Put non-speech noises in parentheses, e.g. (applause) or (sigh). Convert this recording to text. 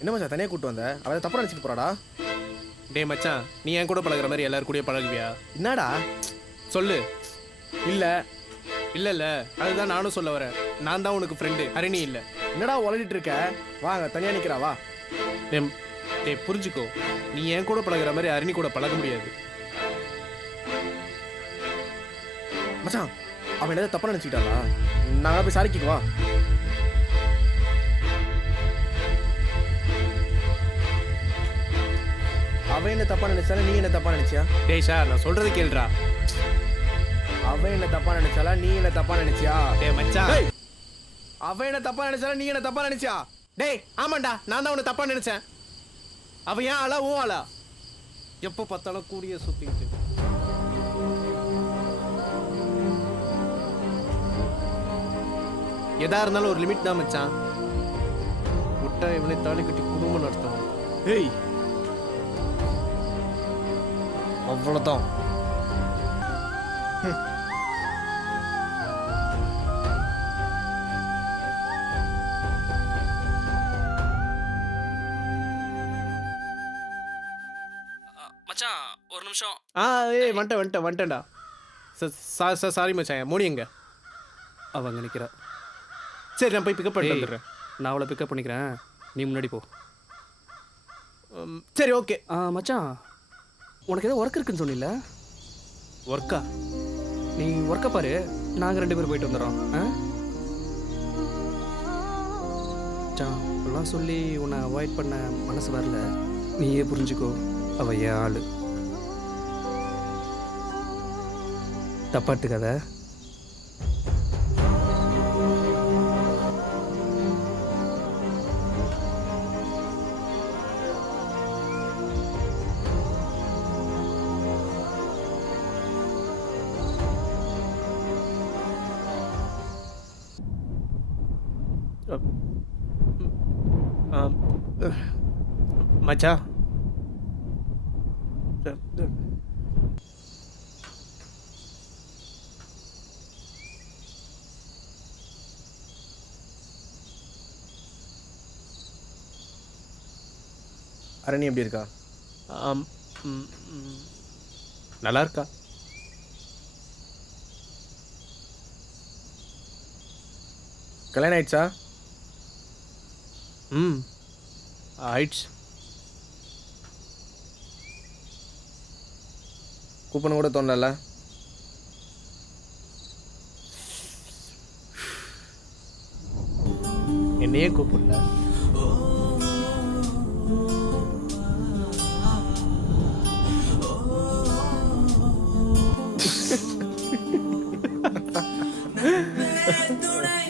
என்ன மச்சான் தனியாக கூட்டு வந்த? அவளை தப்பா நினச்சிட்டு போறாடா? டேய் மச்சான் நீ என் கூட பழகுற மாதிரி எல்லாரும் கூடயும் பழகுவியா? என்னடா? சொல்லு. இல்லை. இல்ல இல்ல அதுதான் நானும் சொல்ல வரேன். நான் தான் உனக்கு ஃப்ரெண்டு ஹரிணி இல்ல. என்னடா உளறிட்டு இருக்க? வாங்க தனியாக நிற்கிறா வா. டேய், டேய் புரிஞ்சுக்கோ. நீ என் கூட பழகுற மாதிரி ஹரிணி கூட பழக முடியாது. மச்சான் அவன் ஏதாவது தப்பா நினச்சிக்கிட்டாளா நாங்கள் போய் சாரிக்கு வா அவன் என்ன தப்பா நினைச்சாலும் நீ என்ன தப்பா நினைச்சியா? டேய் ஷா நான் சொல்றது கேளுடா. அவன் என்ன தப்பா நினைச்சாலா நீ என்ன தப்பா நினைச்சியா? டேய் மச்சான். டேய், அவன் என்ன தப்பா நினைச்சாலா நீ என்ன தப்பா நினைச்சியா? டேய் ஆமாண்டா நான் தான் உன்னை தப்பா நினைச்சேன். அவன் ஏன் ஆளா உன் ஆளா? எப்போ பார்த்தாலும் கூடிய சுத்திக்கிட்டு. எதா இருந்தாலும் ஒரு லிமிட் தான் மச்சான். விட்டா இவனை தாலி கட்டி குடும்பம் நடத்தணும். ஏய் அவ்வளோதான் மச்சான் ஒரு நிமிஷம். ஆ ஏய் வந்துட்டேன் வந்துட்டேன் வந்துட்டேன்டா. சார் சார் சாரி மச்சான் மோனி எங்க? அவ அங்கே நிற்கிறா சரி நான் போய் பிக்கப். வந்துடுறேன். நான் அவளை பிக்கப் பண்ணிக்கிறேன். நீ முன்னாடி போ. சரி ஓகே ஆ மச்சான் உனக்கு ஏதோ ஒர்க் இருக்குன்னு சொன்னில ஒர்க்கா நீ ஒர்க்கை பாரு. நாங்கள் ரெண்டு பேரும் போயிட்டு வந்துடுறோம். ஆ? இப்பெல்லாம் சொல்லி உன்னை அவாய்ட் பண்ண மனசு வரல. நீயே புரிஞ்சுக்கோ. அவ என் ஆளு. தப்பாட்டுக்காத ஆம். மச்சா அரணி எப்படி இருக்கா? ஆம், ம், ம். நல்லா இருக்கா? கல்யாணம் ஆயிடுச்சா? ம். ஆயிடுச்சு கூப்பன் கூட தோணல என்னையே கூப்பிடல. (laughs)